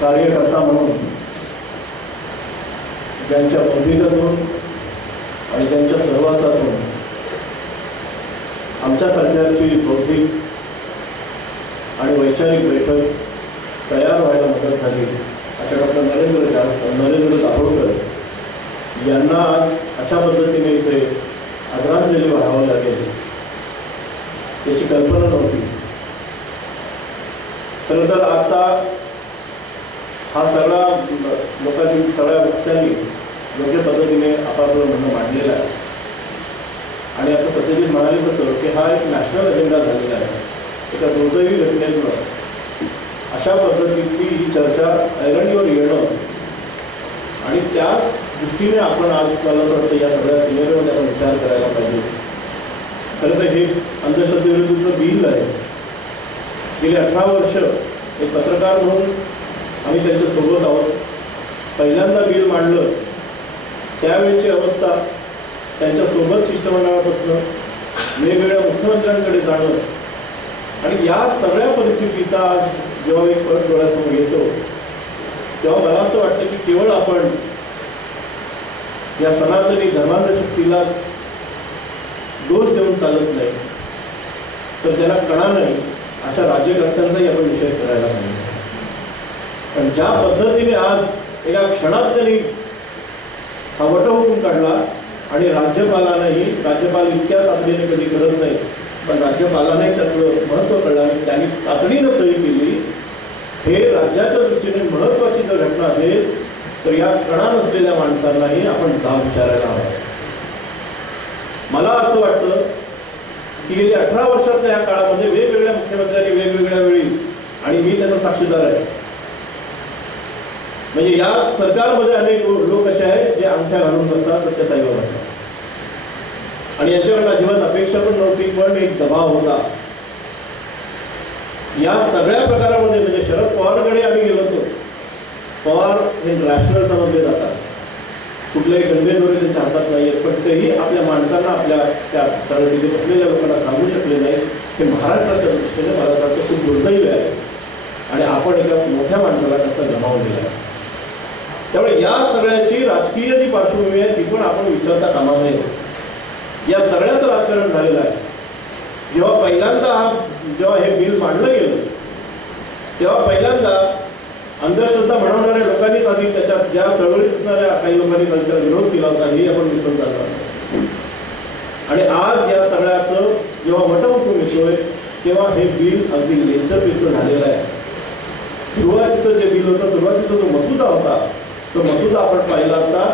कार्यकर्ता म्हणून ज्यांच्या बौद्धिकतून आणि त्यांच्या सहवासातून आमच्यासारख्यांची बौद्धिक आणि वैचारिक बैठक तयार व्हायला मदत झाली अशा डॉक्टर नरेंद्र दाभोळकर यांना आज अशा पद्धतीने इथे आदरांजली वाहावी लागेल याची कल्पना नव्हती. खरं तर आता हा सगळा लोकांनी सगळ्या वक्त्यांनी योग्य पद्धतीने आपापलं म्हणणं मांडलेलं आहे आणि आता सत्यजित म्हणाले तसं की हा एक नॅशनल अजेंडा झालेला आहे. एका दुर्दैवी घटनेतून अशा पद्धतीची ही चर्चा ऐरणीवर येणं आणि त्याच दृष्टीने आपण आज मला असं वाटतं या सगळ्या सिनेरीमध्ये आपण विचार करायला पाहिजे. खरं तर हे अंधश्रद्धेविरुद्धचं बिल आहे. गेली 18 वर्ष एक पत्रकार म्हणून आम्ही त्यांच्यासोबत आहोत. पहिल्यांदा बिल मांडलं त्यावेळेची अवस्था त्यांच्यासोबत शिष्टमंडळापासून वेगवेगळ्या मुख्यमंत्र्यांकडे जाणं आणि या सगळ्या परिस्थितीचा आज जेव्हा एक फरक डोळ्यासमोर येतो तेव्हा मला असं वाटतं की केवळ आपण या सनातनी धर्मांधशक्तीला दोष देऊन चालत नाही तर त्याला कळा नाही अशा राज्यकर्त्यांचाही आपण निषेध करायला पाहिजे. पण ज्या पद्धतीने आज एका क्षणात त्यांनी हा वटहुकूम काढला आणि राज्यपाल इतक्या तातडीने कधी करत नाही पण राज्यपालाने त्यातलं महत्त्व कळलं आणि त्यांनी तातडीनं सही केली. हे राज्याच्या दृष्टीने महत्त्वाची जर घटना असेल तर या कणा नसलेल्या माणसांनाही आपण जाब विचारायला हवा. मला असं वाटतं की गेली 18 वर्षातल्या या काळामध्ये वेगवेगळ्या मुख्यमंत्र्यांनी वेगवेगळ्या वेळी आणि मी त्याचा साक्षीदार आहे म्हणजे या सरकारमध्ये अनेक लोक असे आहेत जे अंगठ्या घालून बसतात सत्यसाईबाबांना आणि याच्याकडे अजिबात अपेक्षा पण नव्हती पण एक दबाव होता. या सगळ्या प्रकारामध्ये म्हणजे शरद पवारकडे आम्ही गेलो होतो. पवार हे रॅशनल समजले जातात. कुठल्याही गंभीरदोरे त्यांच्या हातात नाही आहेत पण तेही आपल्या माणसांना आपल्या त्या तिथे बसलेल्या लोकांना सांगू शकले नाही. हे महाराष्ट्राच्या दृष्टीने मला वाटतं खूप दुर्दैवी आहे आणि आपण एका मोठ्या माणसाला त्याचा गमावून दिला आहे. त्यामुळे या सगळ्याची राजकीय जी पार्श्वभूमी आहे ती पण आपण विसरता कामा नये. या सगळ्याचं राजकारण झालेलं आहे. जेव्हा पहिल्यांदा हे बिल मांडलं गेलं तेव्हा पहिल्यांदा अंधश्रद्धा म्हणवणाऱ्या लोकांनीच आधी त्याच्यात ज्या चळवळीत असणाऱ्या काही लोकांनी त्यांचा विरोध केला होता हे आपण विसरून जातो आणि आज या सगळ्याचं जेव्हा वटहुकूम येतोय तेव्हा हे बिल अगदी लेचरपेचं झालेलं आहे. सुरुवातीचं जे बिल होतं सुरुवातीचा जो मसुदा होता तो मसुदा आपण पाहिला असता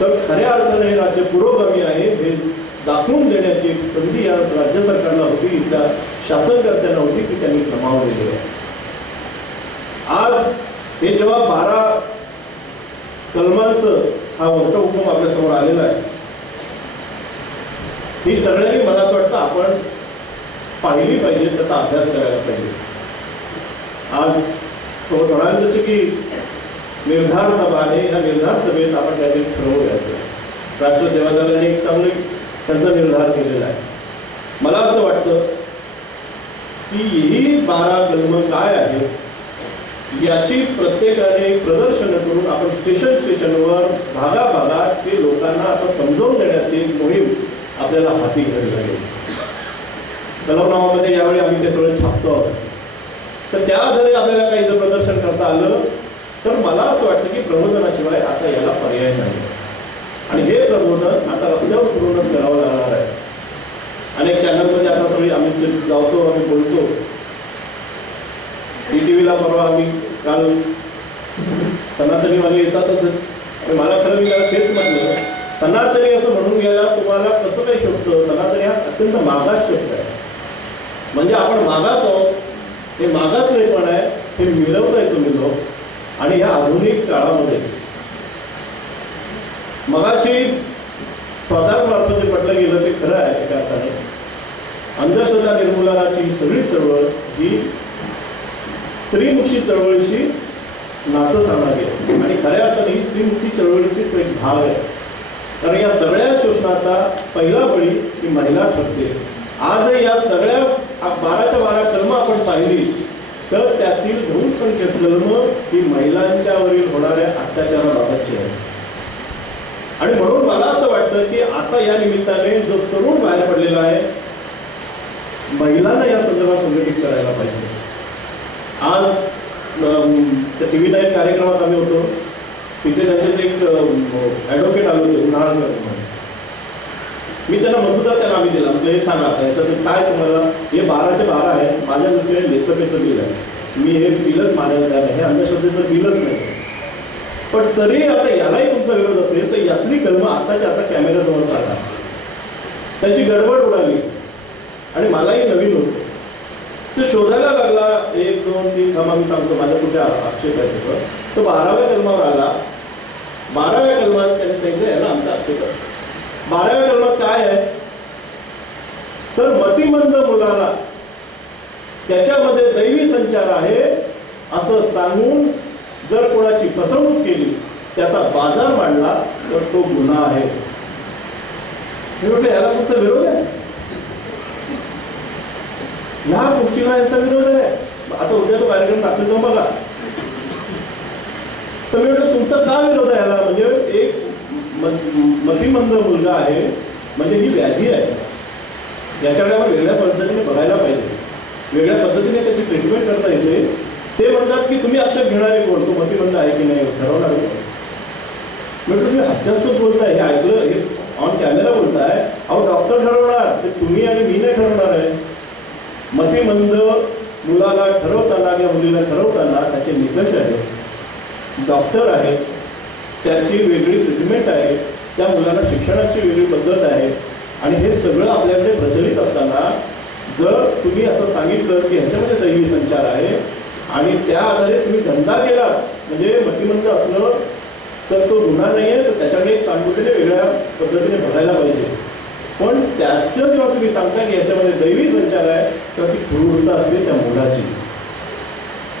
तर खऱ्या अर्थाने हे राज्य पुरोगामी आहे हे दाखवून देण्याची संधी या राज्य सरकारला होती इथल्या शासनकर्त्यांना होती की त्यांनी गमावलेली आहे. आज हे जेव्हा 12 कलमांचं हा वटहुकूम आपल्यासमोर आलेला आहे ही सगळ्यांनी मला असं वाटतं आपण पाहिली पाहिजे त्याचा अभ्यास करायला पाहिजे. आज तो म्हणाले जसे की निर्धार सभा आहे या निर्धार सभेत आपण काहीतरी ठरवूयाचं. राष्ट्र सेवा दलाने एक चांगले त्यांचा निर्धार केलेला आहे. मला असं वाटतं की ही 12 कलम काय आहेत याची प्रत्येकाने प्रदर्शनं करून आपण स्टेशनवर भागाभागात ते लोकांना आता समजावून देण्याची मोहीम आपल्याला हाती घ्यावी लागेल. कलमनामामध्ये यावेळी आम्ही ते सगळं छापतो आहोत तर त्या आधारे आपल्याला काही जर प्रदर्शन करता आलं तर मला असं वाटतं की प्रबोधनाशिवाय आता याला पर्याय नाही आणि हे प्रबोधन आता रस्त्यावर पूर्णच करावं लागणार आहे. अनेक चॅनलमध्ये आता सगळी आम्ही जातो आम्ही बोलतो. ETVला परवा आम्ही काल सनातनीवाले येतातच आणि मला खरं मी त्याला तेच म्हटलं सनातनी असं म्हणून घ्यायला तुम्हाला कसं काही शोधतं. सनातनी हा अत्यंत मागास शब्द आहे म्हणजे आपण मागास आहोत. हे मागास नाही पण आहे हे मिळवताय तुम्ही लोक आणि या आधुनिक काळामध्ये मगाशी स्वतःमार्फत जे म्हटलं गेलं ते खरं आहे. एका अर्थाने अंधश्रद्धा निर्मूलनाची सगळी चळवळ ही स्त्रीमुखी चळवळीशी नातं सांगणारी आहे आणि खऱ्या अर्थाने ही स्त्रीमुखी चळवळीचीच एक भाग आहे. कारण या सगळ्या शोषणाचा पहिला बळी ही महिला ठरते. आज या सगळ्या 12च्या 12 कलम आपण पाहिली तर त्यातील बहुसंख्य कलम ही महिलांच्यावरील होणाऱ्या अत्याचाराबाबतची आहे. आणि म्हणून मला असं वाटतं की आता या निमित्ताने जो तरुण बाहेर पडलेला आहे, महिलांना या संदर्भात संघटित करायला पाहिजे. आज त्या TV9 कार्यक्रमात आम्ही होतो, तिथे त्यांचे एक ॲडव्होकेट आले होते उन्हाळकर म्हणून. मी त्यांना मसुदा त्या नावी दिला, म्हणजे हे सांगा याच्यातून काय तुम्हाला, हे 12चे 12 आहे, माझ्या दृष्टीने लेखपेचं बिल आहे, मी हे बिलच मानायला तयार आहे, हे अंधश्रद्धेचं बिलच नाही. पण तरी आता यालाही तुमचा विरोध असेल तर यातली कलमं आताच्या आता कॅमेऱ्याजवळ सांगा. त्याची गडबड उडाली आणि मलाही नवीन होतं, ते शोधायला लागला. 1 2 3 थांबा मी सांगतो माझ्या कुठे आक्षेप आहे त्याचं. तो 12व्या कलमावर आला. 12व्या कलमात त्यांनी सांगितलं याला आमचा आक्षेप आहे. 12व्या कलमात काय आहे तर मतिमंद मुलाला त्याच्यामध्ये दैवी संचार आहे असं सांगून जर कोणाची फसवणूक केली, त्याचा बाजार मांडला तर तो गुन्हा आहे. मी म्हटलं याला तुमचा विरोध आहे, ह्या गोष्टीला यांचा विरोध आहे. आता उद्या तो कार्यक्रम दाखल जाऊन बघा. तर मी म्हटलं तुमचा का विरोध आहे याला, म्हणजे एक मतिमंद मुलगा आहे म्हणजे ही व्याधी आहे, याच्याकडे आपण वेगळ्या पद्धतीने बघायला पाहिजे, वेगळ्या पद्धतीने त्याची ट्रीटमेंट करता येते. ते म्हणतात की तुम्ही आक्षेप घेणारे कोण, तो मतिमंद आहे की नाही ठरवणार कोण. म्हणजे तुम्ही हास्यास्पद बोलताय, हे ऐकलं, हे ऑन कॅमेरा बोलताय. अहो डॉक्टर ठरवणार, ते तुम्ही आणि मी नाही ठरवणार आहे. मतिमंद मुलाला ठरवताना किंवा मुलीला ठरवताना त्याचे निकष आहेत, डॉक्टर आहेत, त्याची वेगळी ट्रीटमेंट आहे, त्या मुलाला शिक्षणाची वेगळी पद्धत आहे. आणि हे सगळं आपल्याकडे प्रचलित असताना जर तुम्ही असं सांगितलं की ह्याच्यामध्ये दैवी संचार आहे आणि त्या आधारे तुम्ही धंदा केला, म्हणजे मतिमंद असणं तर तो गुन्हा नाही आहे, तर त्याच्याकडे एक सांगून वेगळ्या पद्धतीने बघायला पाहिजे. पण त्याचं जेव्हा तुम्ही सांगता की याच्यामध्ये दैवी संचार आहे तर ती क्रूरता असते त्या मुलाची.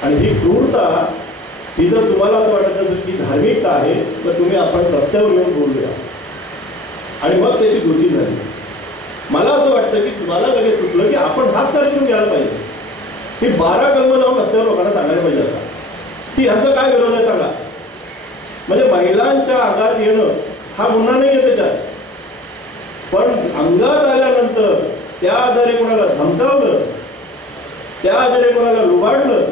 आणि ही क्रूरता ही जर तुम्हाला असं वाटत असेल की धार्मिकता आहे तर तुम्ही आपण रस्त्यावर येऊन बोलूया आणि मग त्याची गोची झाली. मला असं वाटतं की तुम्हाला लगेच सुचलं की आपण हाच कार्यक्रम घ्यायला पाहिजे, ही 12 कलमं लावून रस्त्यावर लोकांना सांगायला पाहिजे असतात की ह्यांचा काय विरोध आहे सांगा. म्हणजे महिलांच्या अंगात येणं हा गुन्हा नाही आहे त्याच्यात, पण अंगात आल्यानंतर त्या आधारे कोणाला धमकावलं, त्या आधारे कोणाला लुबाडलं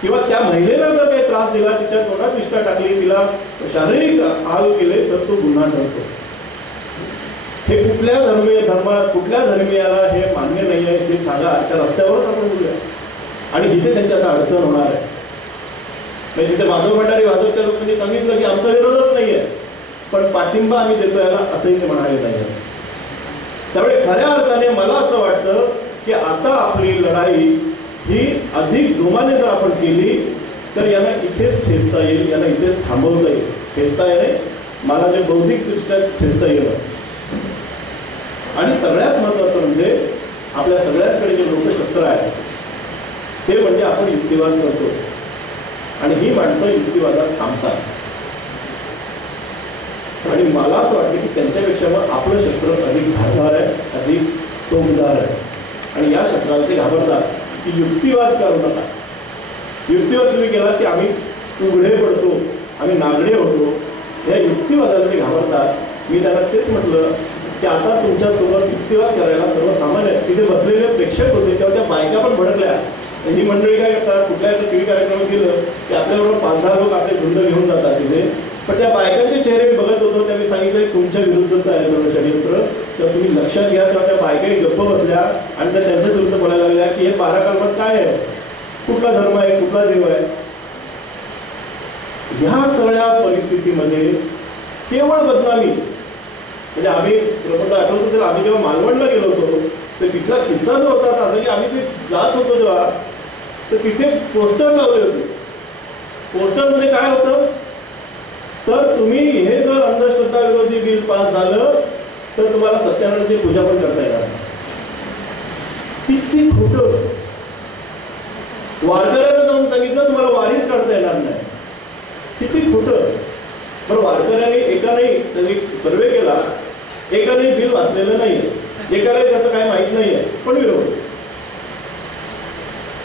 किंवा त्या महिलेला जर काही त्रास दिला, तिच्या तोंडात विष्ठा टाकली, तिला शारीरिक हाल केले तर तो गुन्हा ठरतो. हे कुठल्या धर्मात कुठल्या धर्मीयाला हे मान्य नाही आहे हे सांगा, त्या रस्त्यावरच आपण बोलूया. आणि जिथे त्यांची आता अडचण होणार आहे, म्हणजे तिथे माधव भंडारी भाजपच्या लोकांनी सांगितलं की आमचा विरोधच नाही आहे, पण पाठिंबा आम्ही देतो याला, असंही ते म्हणाले नाही. त्यामुळे खऱ्या अर्थाने मला असं वाटतं की आता आपली लढाई ही अधिक जोमाने जर आपण केली तर यांना इथेच ठेचता येईल, यांना इथेच थांबवता येईल. ठेचता येणे मला जे बौद्धिकदृष्ट्या ठेचता येणं. आणि सगळ्यात महत्त्वाचं म्हणजे आपल्या सगळ्यांकडे जे लोकशस्त्र आहे ते म्हणजे आपण युक्तिवाद करतो आणि ही माणसं युक्तिवादात थांबतात. आणि मला असं वाटतं की त्यांच्यापेक्षा मग आपलं शस्त्र अधिक धारदार आहे, अधिक टोकदार आहे. आणि या शस्त्राला ते घाबरतात की युक्तिवाद करू नका. युक्तिवाद तुम्ही केला की आम्ही उघडे पडतो, आम्ही नागडे होतो, या युक्तिवादाला ते घाबरतात. मी त्यांना तेच म्हटलं की आता तुमच्यासोबत युक्तिवाद करायला सर्वसामान्य तिथे बसलेले प्रेक्षक होते, तेव्हा त्या बायका पण भडकल्या. ही मंडळी काय करतात, कुठल्या TV कार्यक्रमात गेलं की आपल्याबरोबर 5-10 लोक आपले झुंड घेऊन जातात तिथे. पण त्या बायकांचे चेहरे मी बघत होतो, त्यांनी सांगितलं तुमच्या विरुद्धचं आहे सर्व षडयंत्र, तर तुम्ही लक्षात घ्या. तेव्हा त्या बायकाही गप्प बसल्या आणि त्या त्यांच्याच विरुद्ध बोलायला लागल्या की हे 12 कलमात काय आहे, कुठला धर्म आहे, कुठला देव आहे. ह्या सगळ्या परिस्थितीमध्ये केवळ बदनामी. म्हणजे आम्ही प्रबंध आठवतो तर आम्ही जेव्हा मालवणला गेलो होतो तर तिथला किस्सा जो होता असं की आम्ही ते जात होतो जेव्हा तर तिथे पोस्टर लावले होते. पोस्टरमध्ये काय होतं तर तुम्ही हे जर अंधश्रद्धा विरोधी बिल पास झालं तर तुम्हाला सत्यनारायणची पूजा पण करता येणार. किती खोटं. वारकऱ्यांना जाऊन सांगितलं तुम्हाला वारीच काढता येणार नाही. किती खोटं. बरं वारकऱ्यांनी एकाने त्यांनी सर्वे केला, एकाने बिल वाचलेलं नाही, एकाला त्याचं काय माहीत नाही आहे पण विरोध.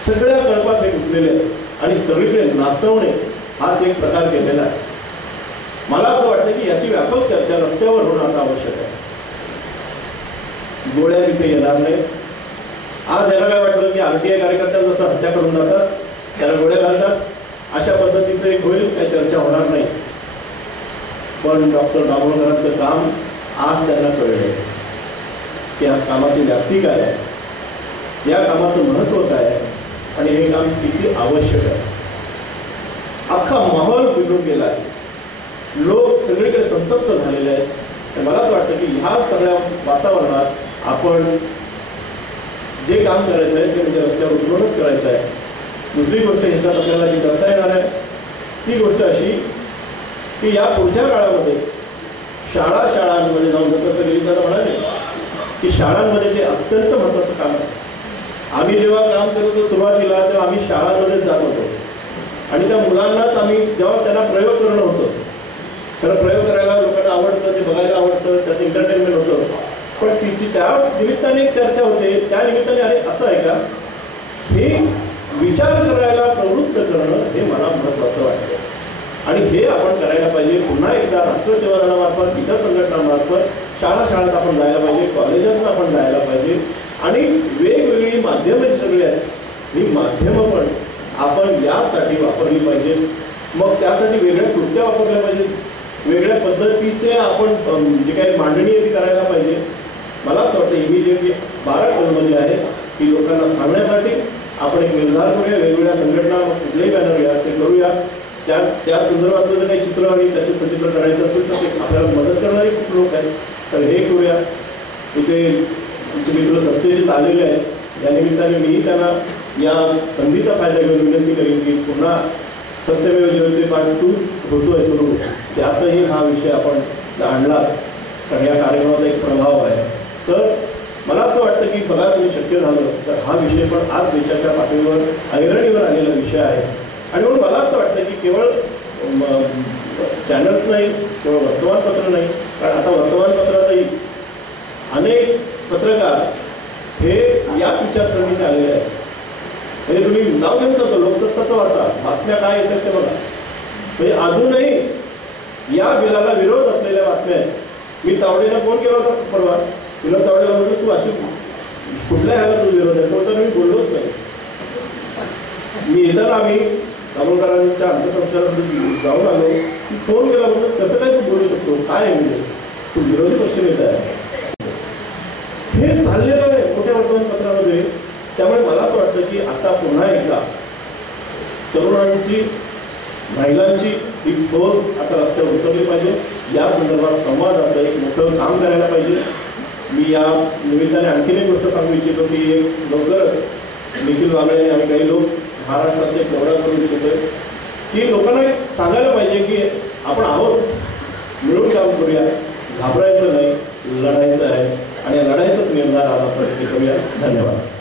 सगळ्या कळपात हे घुसलेले आहेत आणि सगळीकडे नाचवणे हाच एक प्रकार केलेला आहे. मला असं वाटतं की याची व्यापक चर्चा रस्त्यावर होणं आता आवश्यक आहे. गोळ्या तिथे येणार नाही. आज याला काय वाटलं की RTI कार्यकर्त्यांना जसं हत्या करून जातात त्याला गोळ्या घालतात अशा पद्धतीचं एक होईल, काही चर्चा होणार नाही. पण डॉक्टर दाभोळकरांचं काम आज त्यांना कळलं की या कामाची व्याप्ती काय आहे, या कामाचं महत्त्व काय आहे आणि हे काम किती आवश्यक आहे. अख्खा माहोल बिघडून गेला आहे. लोक सगळीकडे संतप्त झालेले आहेत. मला असं वाटतं की ह्या सगळ्या वातावरणात आपण जे काम करायचं आहे ते म्हणजे रस्त्यावर उतरूनच करायचं आहे. दुसरी गोष्ट ह्याच्यात आपल्याला जी करता येणार आहे ती गोष्ट अशी की या पुढच्या काळामध्ये शाळांमध्ये जाऊन जसं गिरीशदादा म्हणाले की शाळांमध्ये ते अत्यंत महत्त्वाचं काम आहे. आम्ही जेव्हा काम करत होतो सुरुवातीला तेव्हा आम्ही शाळांमध्येच जात होतो आणि त्या मुलांनाच आम्ही जेव्हा त्यांना प्रयोग करणं होतं, तर प्रयोग करायला लोकांना आवडतं, ते बघायला आवडतं, त्यात एंटरटेनमेंट होतं. पण त्या निमित्ताने एक चर्चा होते, त्या निमित्ताने अरे असं आहे का, हे विचार करायला प्रवृत्त करणं हे मला महत्त्वाचं वाटतं आणि हे आपण करायला पाहिजे. पुन्हा एकदा राष्ट्रसेवा दलामार्फत, इतर संघटनांमार्फत शाळात आपण जायला पाहिजे, कॉलेजातून आपण जायला पाहिजे आणि वेगवेगळी माध्यमं जी सगळी आहेत ही माध्यमं पण आपण यासाठी वापरली पाहिजेत. मग त्यासाठी वेगळ्या कृत्या वापरल्या पाहिजेत, वेगळ्या पद्धतीचे आपण जे काही मांडणी आहे ती करायला पाहिजे. मला असं वाटतं इमिजिएटली 12 कलमं आहे की लोकांना सांगण्यासाठी आपण एक निर्धार करूया. वेगवेगळ्या संघटना कुठलेही बॅनर घ्या ते करूया. त्या संदर्भातलं जर काही चित्र आणि त्याचे सचित्र करायचं असेल तर ते आपल्याला मदत करणारे खूप लोक आहेत, तर हे करूया. इथे आमचे मित्र सत्यजित आलेले आहेत, या निमित्ताने मीही त्यांना या संधीचा फायदा घेऊन विनंती करेन की पुन्हा सत्यमेव जयते पार्ट 2 होतोय सुरू, त्यातही हा विषय आपण आणला कारण या कार्यक्रमाचा एक प्रभाव आहे. तर मला असं वाटतं की बघा तुम्ही शक्य झालं तर हा विषय पण आज देशाच्या पातळीवर ऐरणीवर आलेला विषय आहे आणि म्हणून मला असं वाटतं की केवळ चॅनल्स नाही, केवळ वर्तमानपत्र नाही, कारण आता वर्तमानपत्रातही अनेक पत्रकार हे याच विचारसरणीचे आलेले आहेत. म्हणजे तुम्ही नाव घेऊन जातो लोकसत्ताचं वाचा, बातम्या काय येतात ते बघा. म्हणजे अजूनही या बिलाला विरोध असलेल्या बातम्या आहेत. मी तावडेला फोन केला होता परवा, तुला तावडेला म्हणतो तू अशी कुठल्या ह्याला तू विरोध आहे, तो तर मी बोललोच नाही. मी येताना आम्ही दाभोळकरांच्या अंत्यसंस्कारामध्ये जाऊन आलो की फोन केला म्हणतो कसं काय तू बोलू शकतो, काय आहे म्हणजे तू विरोधी पक्षनेता आहे. हे चाललेलं आहे मोठ्या वर्तमानपत्रामध्ये. त्यामुळे मला असं वाटतं की आता पुन्हा एकदा तरुणांची, महिलांची ही फौज आता रस्त्यावर उतरली पाहिजे. या संदर्भात संवादाचं एक मोठं काम करायला पाहिजे. मी या निमित्ताने आणखीन एक गोष्ट सांगू इच्छितो की एक लवकरच निखिल वागळे आणि काही लोक महाराष्ट्राचे एक दौरा करू इच्छितो की लोकांना सांगायला पाहिजे की आपण आहोत, मिळून काम करूया, घाबरायचं नाही, लढायचं आहे आणि लढायचाच निर्धार आज आपण करूया. धन्यवाद.